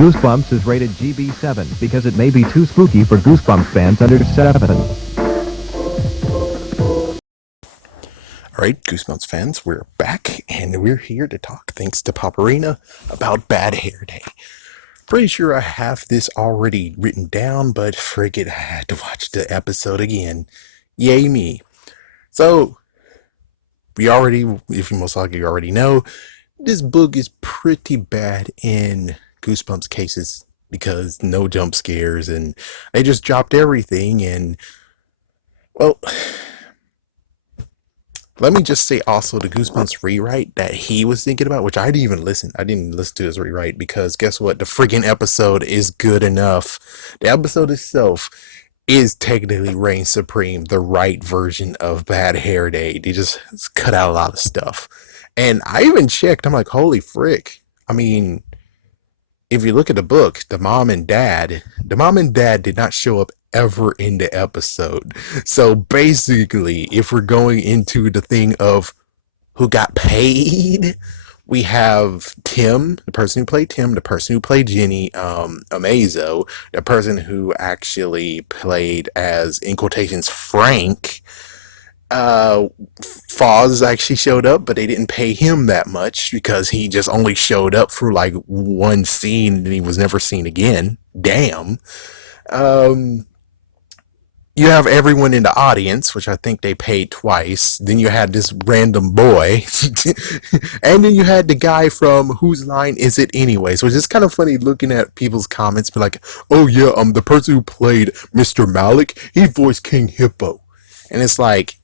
Goosebumps is rated GB7 because it may be too spooky for Goosebumps fans under 7. Alright, Goosebumps fans, we're back, and we're here to talk, thanks to PopArena, about Bad Hair Day. Pretty sure I have this already written down, but friggin' I had to watch the episode again. Yay me. So, if you most likely already know, this book is pretty bad in Goosebumps cases, because no jump scares, and they just dropped everything, and, well... Let me just say also the Goosebumps rewrite that he was thinking about, which I didn't even listen. I didn't listen to his rewrite because guess what? The friggin' episode is good enough. The episode itself is technically reign supreme, the right version of Bad Hair Day. They just cut out a lot of stuff. And I even checked. I'm like, holy frick. I mean, if you look at the book, the mom and dad did not show up ever in the episode. So basically, if we're going into the thing of who got paid, we have Tim, the person who played Tim, the person who played Jenny, Amazo, the person who actually played as, in quotations, Frank. Foz actually showed up, but they didn't pay him that much because he just only showed up for like one scene and he was never seen again. Damn. You have everyone in the audience, which I think they paid twice. Then you had this random boy. And then you had the guy from Whose Line Is It Anyways? Which is kind of funny looking at people's comments, be like, oh yeah, the person who played Mr. Malik, he voiced King Hippo. And it's like,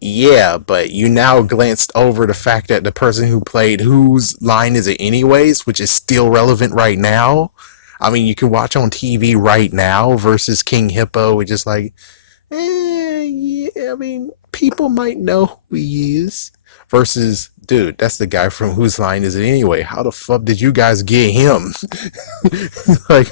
yeah, but you now glanced over the fact that the person who played Whose Line Is It Anyways, which is still relevant right now. I mean, you can watch on TV right now versus King Hippo, which is like, yeah, I mean, people might know who he is. Versus, dude, that's the guy from Whose Line Is It Anyway? How the fuck did you guys get him? Like,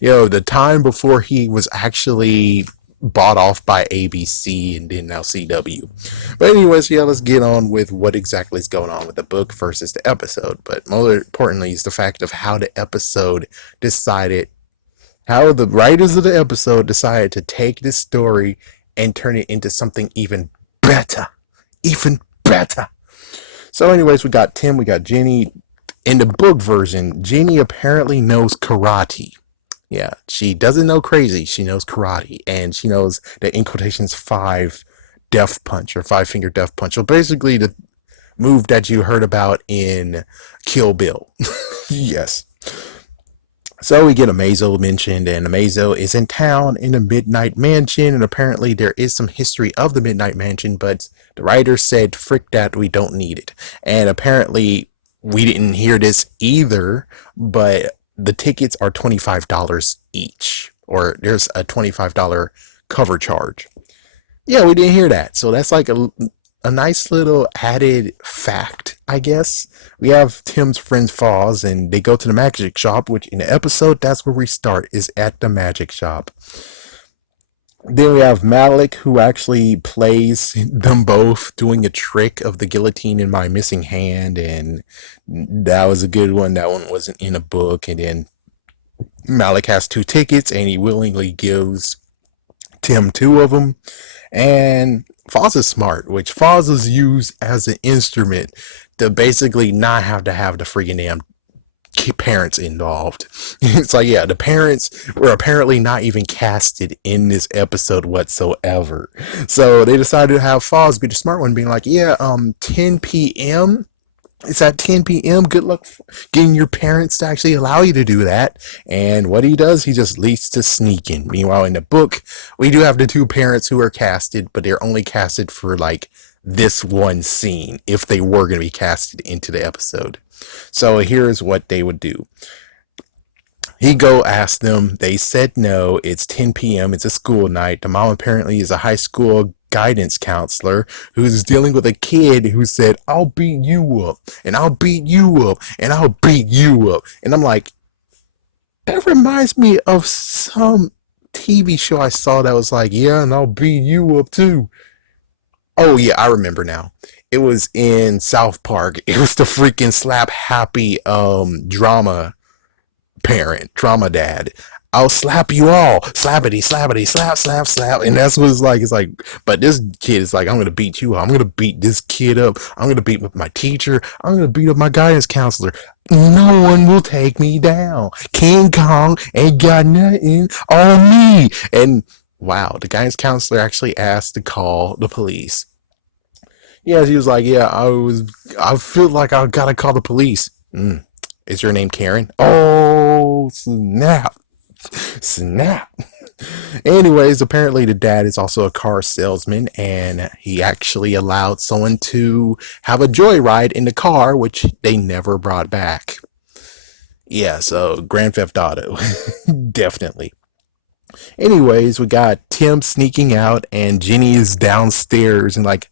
the time before he was actually bought off by ABC and then now CW. But anyways, let's get on with what exactly is going on with the book versus the episode. But more importantly is the fact of how the writers of the episode decided to take this story and turn it into something even better. Even better. So anyways, we got Tim, we got Jenny. In the book version, Jenny apparently knows karate. Yeah, she doesn't know crazy. She knows karate, and she knows the, in quotations, 5 death punch or 5-finger death punch. So basically, the move that you heard about in Kill Bill. Yes. So we get Amazo mentioned, and Amazo is in town in the Midnight Mansion, and apparently there is some history of the Midnight Mansion, but the writer said, frick that, we don't need it. And apparently, we didn't hear this either, but the tickets are $25 each, or there's a $25 cover charge. Yeah, we didn't hear that. So that's like a nice little added fact, I guess. We have Tim's friends Foz, and they go to the magic shop, which in the episode, that's where we start, is at the magic shop. Then we have Malik, who actually plays them both doing a trick of the guillotine in My Missing Hand, and that was a good one. That one wasn't in a book. And then Malik has 2 tickets, and he willingly gives Tim 2 of them. And Foz is smart, which Foz is used as an instrument to basically not have to have the freaking damn parents involved. It's like, yeah, the parents were apparently not even casted in this episode whatsoever. So they decided to have Foz be the smart one, being like, yeah, 10 p.m. It's at 10 p.m. Good luck getting your parents to actually allow you to do that. And what he does, he just leads to sneaking. Meanwhile, in the book, we do have the 2 parents who are casted, but they're only casted for like this one scene if they were going to be casted into the episode. So here's what they would do. He go ask them. They said no. It's 10 p.m. It's a school night. The mom apparently is a high school guidance counselor who's dealing with a kid who said, I'll beat you up, and I'll beat you up, and I'll beat you up. And I'm like, that reminds me of some TV show I saw that was like, yeah, and I'll beat you up too. Oh yeah, I remember now. It was in South Park. It was the freaking slap happy drama parent, trauma dad. I'll slap you all, slappity, slappity, slap, slap, slap, and that's what it's like. It's like, but this kid is like, I'm gonna beat you up. I'm gonna beat this kid up. I'm gonna beat up my teacher. I'm gonna beat up my guidance counselor. No one will take me down. King Kong ain't got nothing on me. And wow, the guidance counselor actually asked to call the police. Yeah, she was like, yeah, I feel like I gotta call the police. Is your name Karen? Oh, snap. Snap. Anyways, apparently the dad is also a car salesman, and he actually allowed someone to have a joyride in the car, which they never brought back. Yeah, so Grand Theft Auto. Definitely. Anyways, we got Tim sneaking out, and Jenny is downstairs, and like,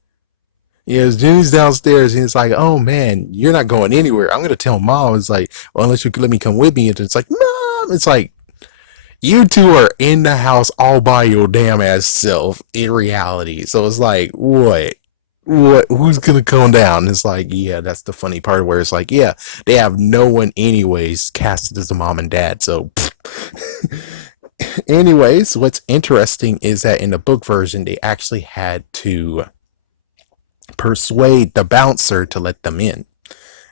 yeah, Jenny's downstairs, and it's like, oh man, you're not going anywhere. I'm gonna tell mom. It's like, well, unless you could let me come with me. And it's like, mom. It's like, you two are in the house all by your damn ass self in reality. So it's like, what, who's gonna come down? It's like, yeah, that's the funny part where it's like, yeah, they have no one anyways casted as a mom and dad. So anyways, what's interesting is that in the book version, they actually had to persuade the bouncer to let them in.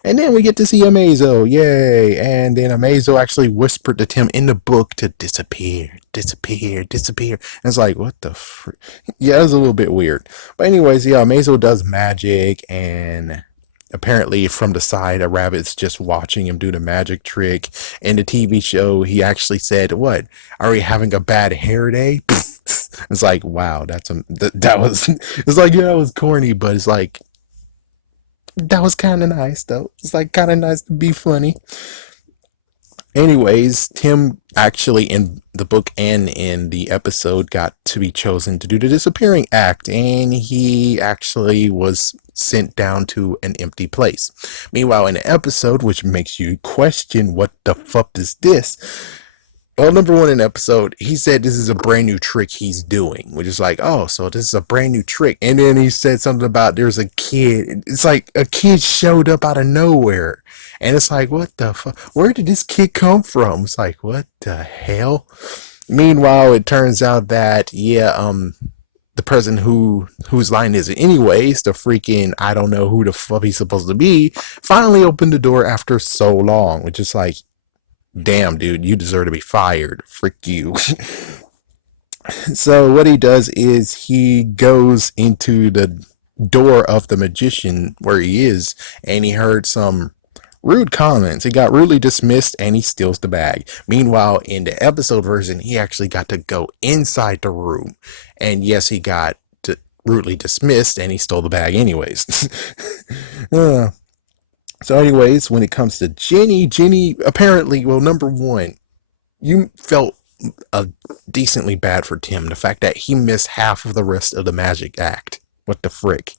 And then we get to see Amazo, yay! And then Amazo actually whispered to Tim in the book to disappear, disappear, disappear. And it's like, what the frick? Yeah, it was a little bit weird. But anyways, yeah, Amazo does magic, and apparently from the side, a rabbit's just watching him do the magic trick. In the TV show, he actually said, what? Are we having a bad hair day? It's like, wow, that was, it's like, yeah, that was corny, but it's like, that was kind of nice, though. It's like kind of nice to be funny. Anyways, Tim actually in the book and in the episode got to be chosen to do the disappearing act, and he actually was sent down to an empty place. Meanwhile, in the episode, which makes you question what the fuck is this? Well, number one in the episode, he said this is a brand new trick he's doing, which is like, oh, so this is a brand new trick. And then he said something about there's a kid. It's like a kid showed up out of nowhere. And it's like, what the fuck? Where did this kid come from? It's like, what the hell? Meanwhile, it turns out that, yeah, the person whose line is it anyways, the freaking, I don't know who the fuck he's supposed to be, finally opened the door after so long, which is like, damn, dude, you deserve to be fired. Frick you. So what he does is he goes into the door of the magician where he is, and he heard some rude comments. He got rudely dismissed, and he steals the bag. Meanwhile, in the episode version, he actually got to go inside the room, and yes, he got rudely dismissed, and he stole the bag anyways. So anyways, when it comes to Jenny apparently, well, number one, you felt decently bad for Tim. The fact that he missed half of the rest of the magic act. What the frick?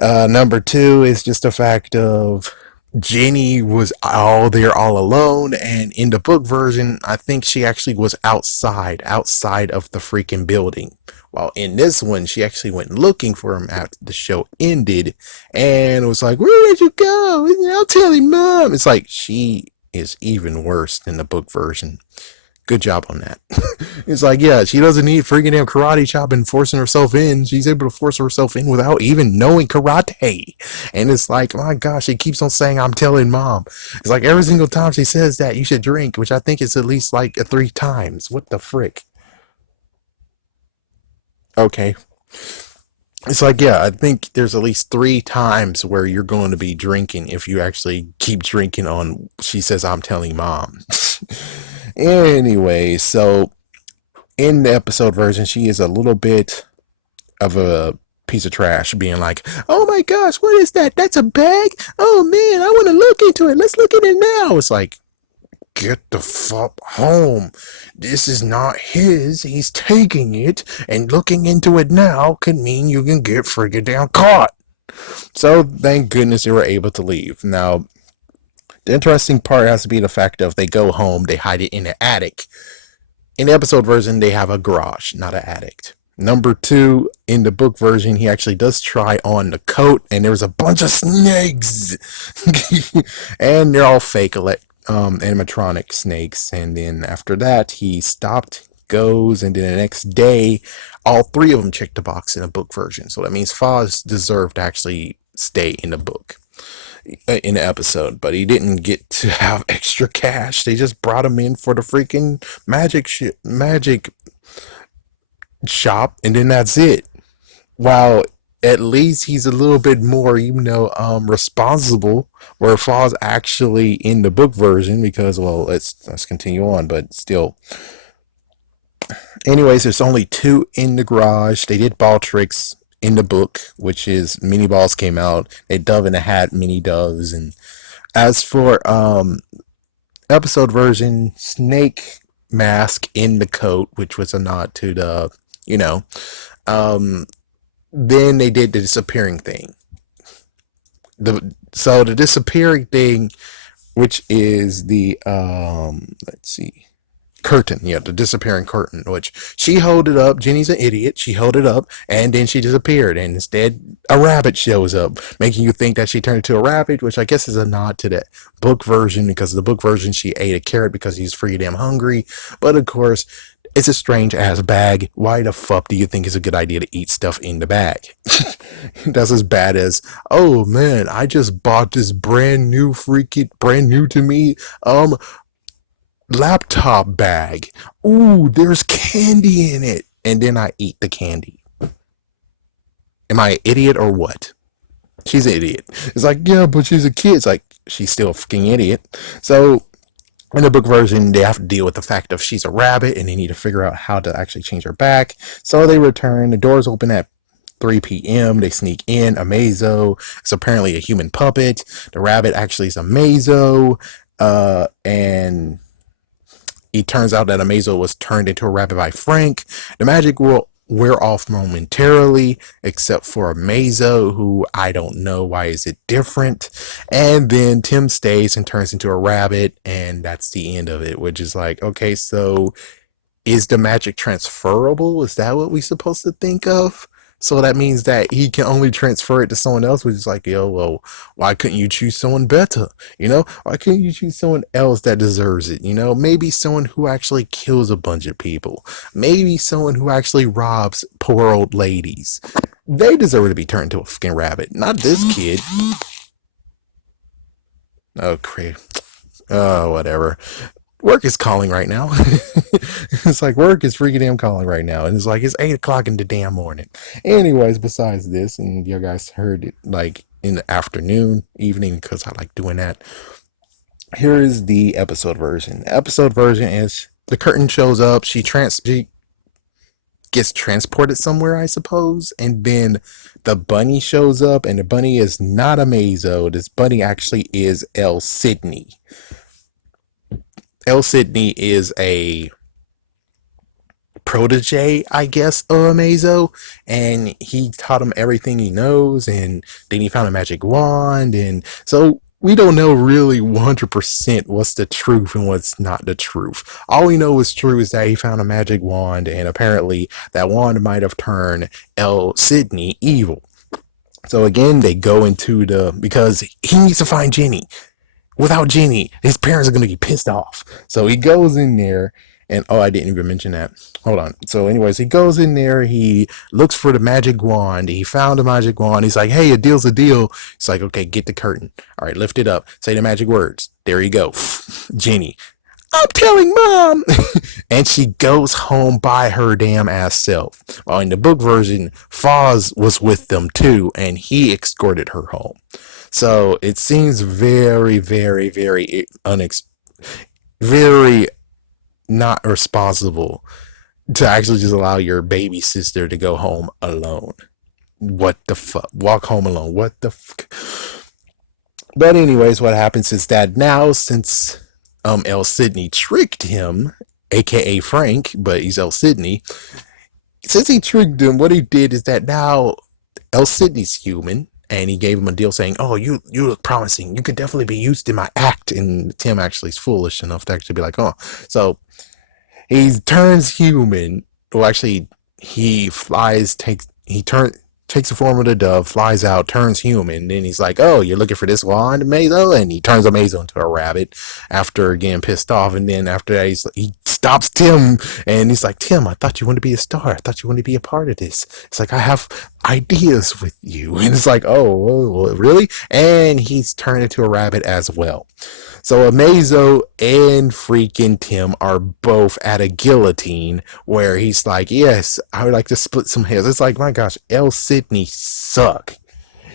Number two is just the fact of Jenny was all there all alone, and in the book version, I think she actually was outside of the freaking building. While in this one, she actually went looking for him after the show ended, and was like, where did you go? I'll tell him, Mom. It's like, she is even worse than the book version. Good job on that. It's like, yeah, she doesn't need freaking damn karate chop and forcing herself in. She's able to force herself in without even knowing karate. And it's like, my gosh, she keeps on saying, I'm telling Mom. It's like every single time she says that, you should drink, which I think is at least like 3 times. What the frick? Okay. It's like, yeah, I think there's at least 3 times where you're going to be drinking if you actually keep drinking on, she says, I'm telling Mom. Anyway, so in the episode version, she is a little bit of a piece of trash, being like, oh my gosh, what is that? That's a bag? Oh man, I want to look into it. Let's look at it now. It's like, get the fuck home. This is not his. He's taking it, and looking into it now can mean you can get friggin' down caught. So thank goodness they were able to leave. Now, the interesting part has to be the fact of they go home, they hide it in the attic. In the episode version, they have a garage, not an attic. Number 2, in the book version, he actually does try on the coat, and there's a bunch of snakes. And they're all fake, animatronic snakes, and then after that he stopped, goes, and then the next day all three of them checked the box in a book version. So that means Foz deserved to actually stay in the book, in the episode, but he didn't get to have extra cash. They just brought him in for the freaking magic shop, and then that's it. While at least he's a little bit more, responsible. Where Foz actually in the book version, because well, let's continue on, but still. Anyways, there's only two in the garage. They did ball tricks in the book, which is mini balls came out. A dove in a hat, mini doves, and as for episode version, snake mask in the coat, which was a nod to the, you know, um, then they did the disappearing thing. The disappearing thing, which is the let's see, curtain, yeah, the disappearing curtain, which she held it up. Jenny's an idiot. She held it up and then she disappeared, and instead a rabbit shows up, making you think that she turned into a rabbit, which I guess is a nod to that book version, because the book version she ate a carrot because he's pretty damn hungry. But of course, it's a strange ass bag. Why the fuck do you think it's a good idea to eat stuff in the bag? That's as bad as, oh man, I just bought this brand new to me laptop bag. Ooh, there's candy in it. And then I eat the candy. Am I an idiot or what? She's an idiot. It's like, yeah, but she's a kid. It's like, she's still a fucking idiot. So, in the book version, they have to deal with the fact of she's a rabbit and they need to figure out how to actually change her back. So they return. The doors open at 3 p.m. They sneak in. Amazo is apparently a human puppet. The rabbit actually is Amazo. And it turns out that Amazo was turned into a rabbit by Frank. The magic will wear off momentarily, except for Amazo, who I don't know why is it different. And then Tim stays and turns into a rabbit, and that's the end of it, which is like, okay, so is the magic transferable? Is that what we're supposed to think of? So that means that he can only transfer it to someone else, which is like, yo, well, why couldn't you choose someone better? Why couldn't you choose someone else that deserves it? Maybe someone who actually kills a bunch of people. Maybe someone who actually robs poor old ladies. They deserve to be turned into a fucking rabbit, not this kid. Oh, crap. Oh, whatever. Work is calling right now. It's like work is freaking damn calling right now. And it's like it's 8 o'clock in the damn morning. Anyways, besides this, and you guys heard it like in the afternoon, evening, because I like doing that. Here is the episode version. The episode version is the curtain shows up, she gets transported somewhere, I suppose, and then the bunny shows up, and the bunny is not Amazo. This bunny actually is El Sydney. El Sydney is a protege, I guess, of Amazo, and he taught him everything he knows, and then he found a magic wand, and so we don't know really 100% what's the truth and what's not the truth. All we know is true is that he found a magic wand, and apparently that wand might have turned El Sydney evil. So again, they go into because he needs to find Jenny. Without Jenny, his parents are going to be pissed off. So he goes in there, and I didn't even mention that. Hold on. So anyways, he goes in there, he looks for the magic wand. He found the magic wand. He's like, hey, a deal's a deal. It's like, okay, get the curtain. All right, lift it up. Say the magic words. There you go. Jenny. I'm telling mom. And she goes home by her damn ass self. Well, in the book version, Foz was with them too, and he escorted her home. So it seems very, very, very very not responsible to actually just allow your baby sister to go home alone. What the fuck? Walk home alone. What the fuck? But anyways, what happens is that now, since El Sydney tricked him, aka Frank, but he's El Sydney. Since he tricked him, what he did is that now El Sydney's human. And he gave him a deal saying, oh, you look promising. You could definitely be used in my act. And Tim actually is foolish enough to actually be like, oh. So he turns human. Well, actually, he flies, takes the form of the dove, flies out, turns human. Then he's like, "Oh, you're looking for this wand, Amazo?" And he turns Amazo into a rabbit after getting pissed off. And then after that, he stops Tim, and he's like, "Tim, I thought you wanted to be a star. I thought you wanted to be a part of this." It's like, "I have ideas with you." And it's like, "Oh, really?" And he's turned into a rabbit as well. So Amazo and freaking Tim are both at a guillotine where he's like, "Yes, I would like to split some hairs." It's like, my gosh, L. Sidney suck.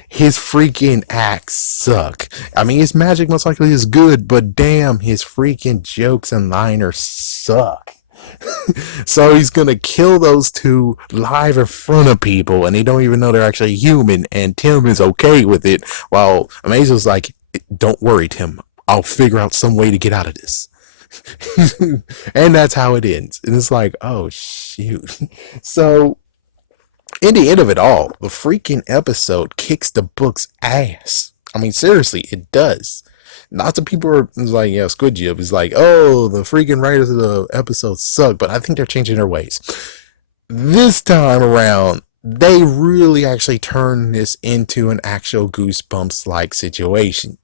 His freaking acts suck. I mean, his magic most likely is good, but damn, his freaking jokes and liners suck. So he's gonna kill those two live in front of people, and they don't even know they're actually human. And Tim is okay with it, while Amazo's like, "Don't worry, Tim. I'll figure out some way to get out of this." And that's how it ends. And it's like, oh shoot. So in the end of it all, the freaking episode kicks the book's ass. I mean, seriously, it does. Lots of people are like, yeah, Squid Jib is like, "Oh, the freaking writers of the episode suck," but I think they're changing their ways. This time around, they really actually turn this into an actual Goosebumps-like situation.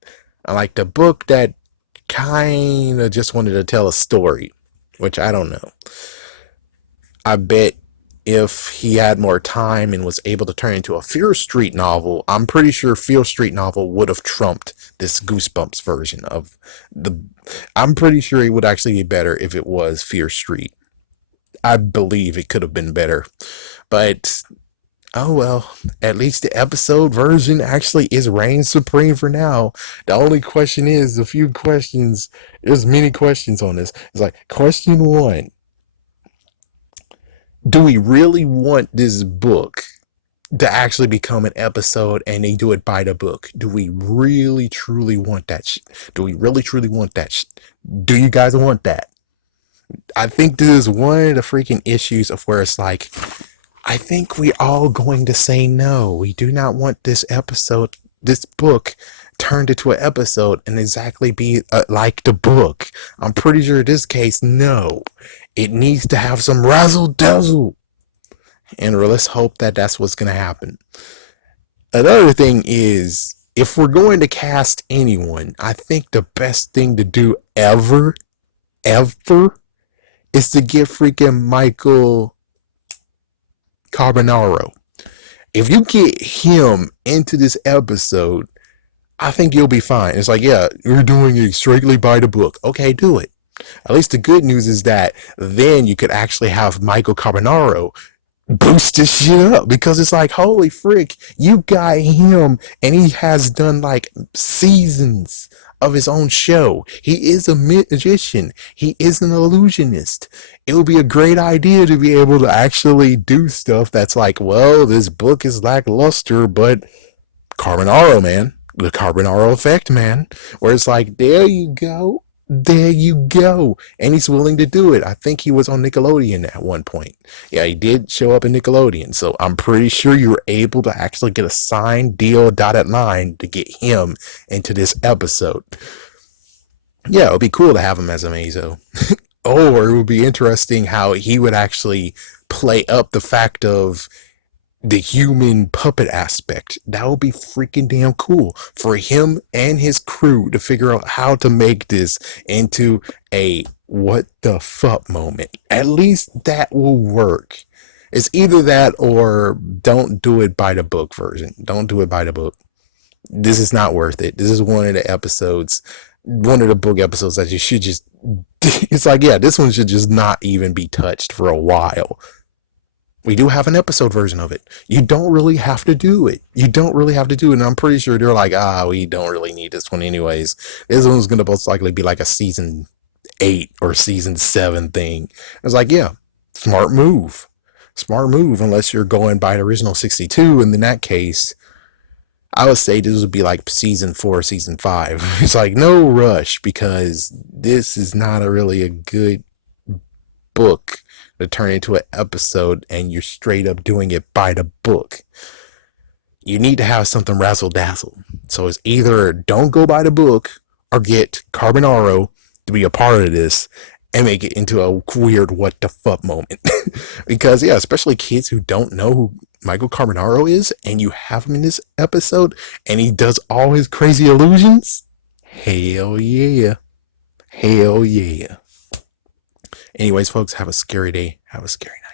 I like the book that kind of just wanted to tell a story, which I don't know. I bet if he had more time and was able to turn into a Fear Street novel, I'm pretty sure Fear Street novel would have trumped this Goosebumps version of the. I'm pretty sure it would actually be better if it was Fear Street. I believe it could have been better, but oh well. At least the episode version actually is reign supreme for now. The only question is a few questions. There's many questions on this. It's like, question one: do we really want this book to actually become an episode and they do it by the book? Do we really truly want that? Do we really truly want that? Do you guys want that? I think this is one of the freaking issues of where it's like, I think we all going to say no. We do not want this episode, this book turned into an episode and exactly be like the book. I'm pretty sure in this case, no. It needs to have some razzle dazzle. And let's hope that that's what's going to happen. Another thing is, if we're going to cast anyone, I think the best thing to do ever is to get freaking Michael Carbonaro. If you get him into this episode, I think you'll be fine. It's like, yeah, you're doing it strictly by the book. Okay, do it. At least the good news is that then you could actually have Michael Carbonaro boost this shit up, because it's like, holy frick, you got him and he has done like seasons of his own show. He is a magician. He is an illusionist. It would be a great idea to be able to actually do stuff that's like, well, this book is lackluster, but Carbonaro, man. The Carbonaro effect, man. Where it's like, there you go. There you go. And he's willing to do it. I think he was on Nickelodeon at one point. Yeah, he did show up in Nickelodeon. So I'm pretty sure you were able to actually get a signed deal dotted line to get him into this episode. Yeah, it would be cool to have him as Amazo. Or it would be interesting how he would actually play up the fact of the human puppet aspect. That would be freaking damn cool for him and his crew to figure out how to make this into a what the fuck moment. At least that will work. It's either that or don't do it by the book version. Don't do it by the book. This is not worth it. This is one of the episodes, one of the book episodes that you should just, it's like, yeah, this one should just not even be touched for a while. We do have an episode version of it. You don't really have to do it. You don't really have to do it. And I'm pretty sure they're like, we don't really need this one anyways. This one's going to most likely be like a season 8 or season 7 thing. It's like, yeah, smart move. Smart move, unless you're going by the original 62. And in that case, I would say this would be like season 4, season 5. It's like, no rush, because this is not really a good book to turn into an episode and you're straight up doing it by the book. You need to have something razzle dazzle. So it's either don't go by the book or get Carbonaro to be a part of this and make it into a weird what the fuck moment. Because yeah, especially kids who don't know who Michael Carbonaro is, and you have him in this episode, and he does all his crazy illusions, hell yeah. Hell yeah. Anyways, folks, have a scary day. Have a scary night.